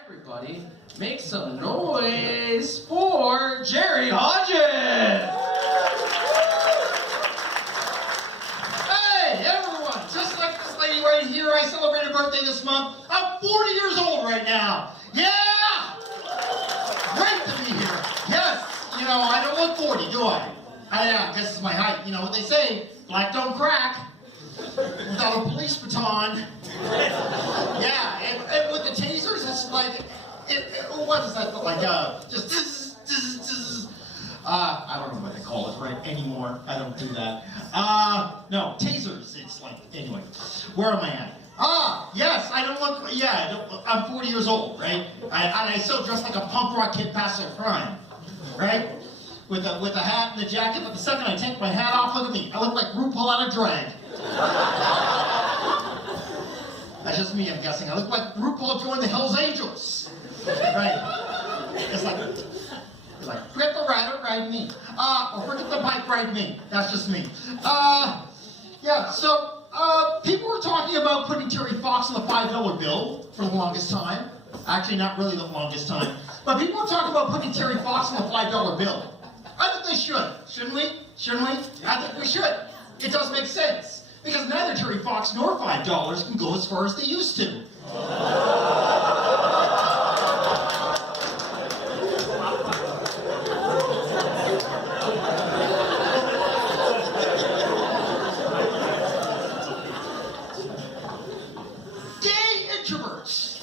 Everybody, make some noise for Gerry Hodges! Hey, everyone! Just like this lady right here, I celebrate a birthday this month. I'm 40 years old right now. Yeah! Great to be here. Yes, you know, I don't look 40, do I? I guess it's my height. You know what they say, black don't crack without a police baton. Yeah, and with the tasers, it's like, what is that, like, just I don't know what they call it right anymore. I don't do that. No, tasers, it's like, anyway, where am I at? Yes, I don't look, yeah, I'm 40 years old, right? And I still dress like a punk rock kid past their prime, right? With a hat and a jacket, but the second I take my hat off, look at me, I look like RuPaul out of drag. That's just me, I'm guessing. I look like RuPaul joined the Hells Angels. Right. It's like, forget the rider, ride me. Or forget the bike, ride me. That's just me. Yeah, so, people were talking about putting Terry Fox on the $5 bill for the longest time. Actually, not really the longest time. But people were talking about putting Terry Fox on the $5 bill. I think they should. Shouldn't we? Shouldn't we? I think we should. It does make sense. Because neither Terry Fox nor $5 can go as far as they used to. Gay introverts.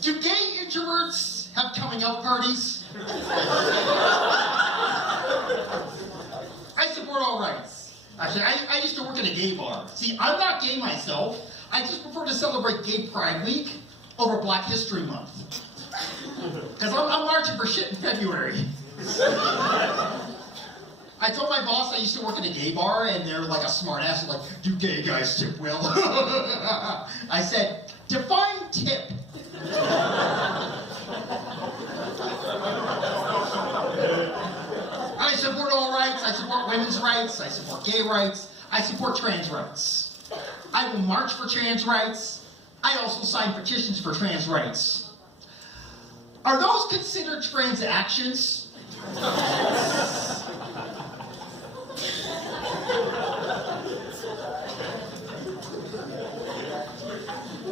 Do gay introverts have coming out parties? I support all rights. Actually, I used to work in a gay bar. See, I'm not gay myself. I just prefer to celebrate Gay Pride Week over Black History Month. Because I'm marching for shit in February. I told my boss I used to work in a gay bar, and they're like a smart ass, like, do gay guys tip well? I said, define tip. I support all rights, I support women's rights, I support gay rights, I support trans rights. I will march for trans rights. I also sign petitions for trans rights. Are those considered transactions?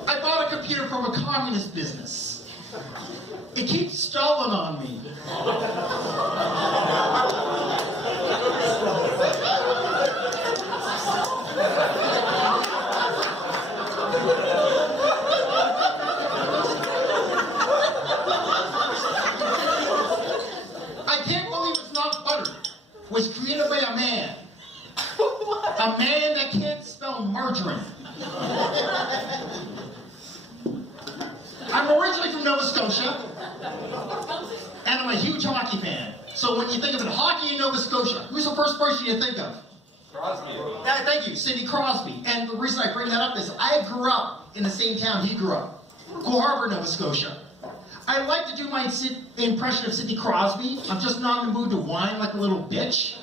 I bought a computer from a communist business. It keeps stalling on me. I can't believe it's not butter. Was created by a man. A man that can't spell margarine. I'm originally from Nova Scotia, and I'm a huge hockey fan. So when you think of it, hockey in Nova Scotia, who's the first person you think of? Crosby. Thank you, Sidney Crosby. And the reason I bring that up is I grew up in the same town he grew up, Coal Harbor, Nova Scotia. I like to do my impression of Sidney Crosby. I'm just not in the mood to whine like a little bitch.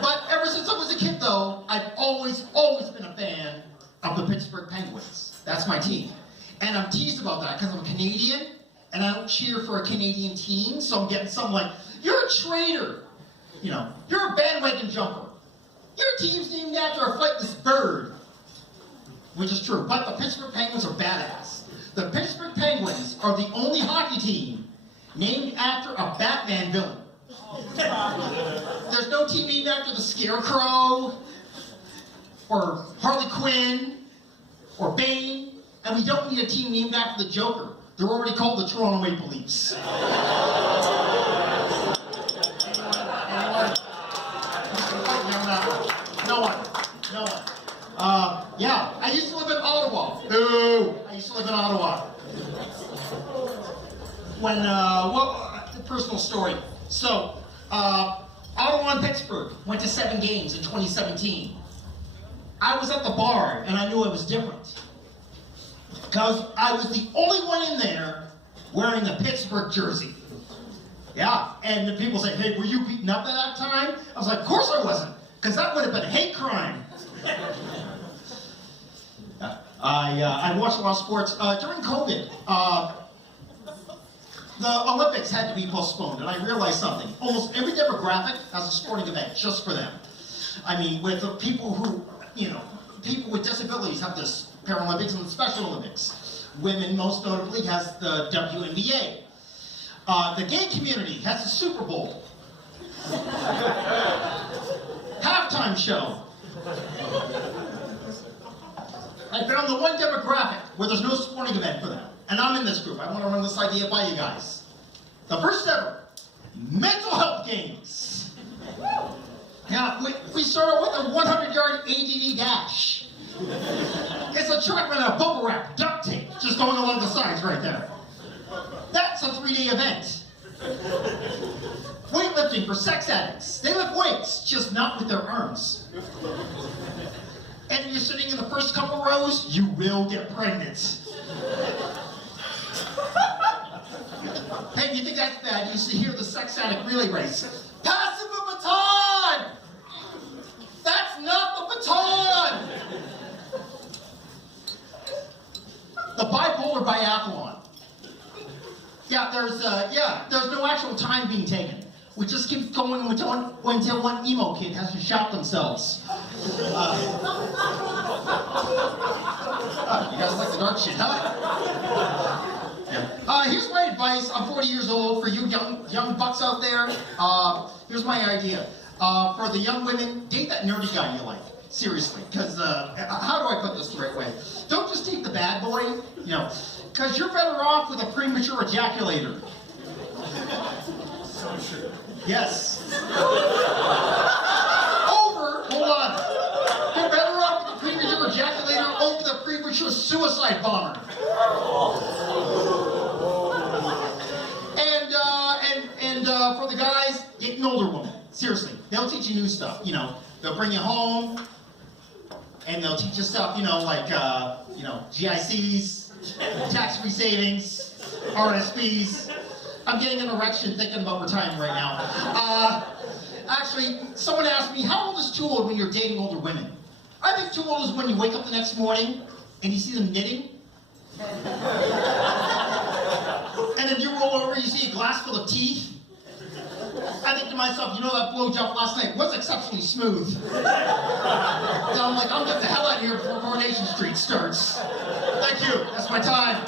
But ever since I was a kid, though, I've always been a fan of the Pittsburgh Penguins. That's my team. And I'm teased about that because I'm Canadian, and I don't cheer for a Canadian team, so I'm getting something like, you're a traitor. You know, you're a bandwagon jumper. Your team's named after a flightless bird. Which is true, but the Pittsburgh Penguins are badass. The Pittsburgh Penguins are the only hockey team named after a Batman villain. There's no team named after the Scarecrow, or Harley Quinn, or Bane, and we don't need a team named after the Joker. They're already called the Toronto Maple Leafs. Anyone? No one. Yeah, I used to live in Ottawa. Boo! I used to live in Ottawa. When, personal story. So, Ottawa and Pittsburgh went to 7 games in 2017. I was at the bar, and I knew it was different. Because I was the only one in there wearing a Pittsburgh jersey. Yeah, and the people say, hey, were you beaten up at that time? I was like, of course I wasn't. because that would have been a hate crime. I watched a lot of sports. During COVID, the Olympics had to be postponed, and I realized something. Almost every demographic has a sporting event just for them. I mean, with the people who, people with disabilities have this Paralympics and the Special Olympics. Women, most notably, has the WNBA. The gay community has the Super Bowl. Halftime show. I found the one demographic where there's no sporting event for them. And I'm in this group. I want to run this idea by you guys. The first ever mental health games. Yeah, we started with a 100-yard ADD dash. It's a track with a bubble wrap, duct tape, just going along the sides right there. That's a 3-day event. Weightlifting for sex addicts. They lift weights, just not with their arms. And if you're sitting in the first couple rows, you will get pregnant. Hey, if you think that's bad, you should hear the sex addict relay race. Pass him the baton! That's not the baton! The bipolar biathlon. Yeah, there's no actual time being taken. We just keep going until one emo kid has to shout themselves. You guys like the dark shit, huh? Yeah. Here's my advice. I'm 40 years old. For you young bucks out there, here's my idea. For the young women, date that nerdy guy you like. Seriously, because how do I put this the right way? Don't just take the bad boy, because you're better off with a premature ejaculator. Yes. Hold on. You're better off with the premature ejaculator over the premature suicide bomber. And for the guys, get an older woman. Seriously, they'll teach you new stuff. They'll bring you home, and they'll teach you stuff, like GICs, tax-free savings, RSPs. I'm getting an erection thinking about retirement right now. Actually, someone asked me, how old is too old when you're dating older women? I think too old is when you wake up the next morning and you see them knitting. And then you roll over and you see a glass full of teeth. I think to myself, that blowjob last night was exceptionally smooth. Then I'm like, I'll get the hell out of here before Coronation Street starts. Thank you. That's my time.